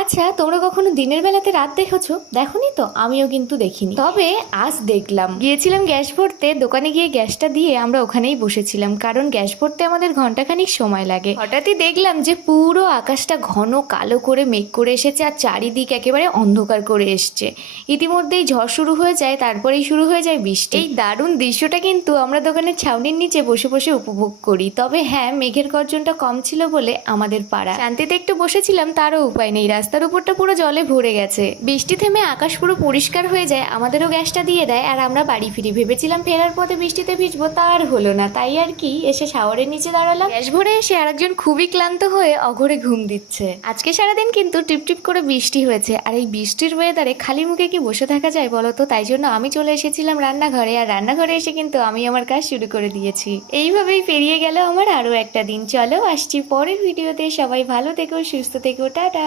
আচ্ছা, তোমরা কখনো দিনের বেলাতে রাত দেখেছো? দেখোনি তো, আমিও কিন্তু দেখিনি। তবে আজ দেখলাম। গিয়েছিলাম গ্যাস ভরতে, দোকানে গিয়ে গ্যাসটা দিয়ে আমরা ওখানেই বসেছিলাম, কারণ গ্যাস ভরতে আমাদের ঘন্টাখানিক সময় লাগে। হঠাৎই দেখলাম যে পুরো আকাশটা ঘন কালো করে মেঘ করে এসেছে আর চারিদিক একেবারে অন্ধকার করে এসছে। ইতিমধ্যেই ঝড় শুরু হয়ে যায়, তারপরেই শুরু হয়ে যায় বৃষ্টি। এই দারুণ দৃশ্যটা কিন্তু আমরা দোকানের ছাউনির নিচে বসে বসে উপভোগ করি। তবে হ্যাঁ, মেঘের গর্জনটা কম ছিল বলে আমাদের পাড়া শান্তিতে একটু বসেছিলাম, তারও উপায় নেই। রাস্তার উপরটা পুরো জলে ভরে গেছে। বৃষ্টি থেমে আকাশ পুরো পরিষ্কার হয়ে যায়, আমাদেরও গ্যাসটা দিয়ে দেয় আর আমরা বাড়ি ফিরি। ভেবেছিলাম ফেরার পথে বৃষ্টিতে ভিজবো, তার হলো না। তাই আর কি, এসে শাওয়ারের নিচে দাঁড়ালাম। গ্যাস ভরে এসে আরেকজন খুবই ক্লান্ত হয়ে অঘরে ঘুম দিচ্ছে। আজকে সারাদিন কিন্তু টিপটিপ করে বৃষ্টি হয়েছে, আর এই বৃষ্টির ওয়েদারে খালি মুখে কি বসে থাকা যায় বলো তো? তাই জন্য আমি চলে এসেছিলাম রান্নাঘরে, আর রান্নাঘরে এসে কিন্তু আমি আমার কাজ শুরু করে দিয়েছি। এইভাবেই পেরিয়ে গেল আমার আরো একটা দিন। চলো, আসছি পরের ভিডিওতে। সবাই ভালো থেকো, সুস্থ থেকো, টাটা।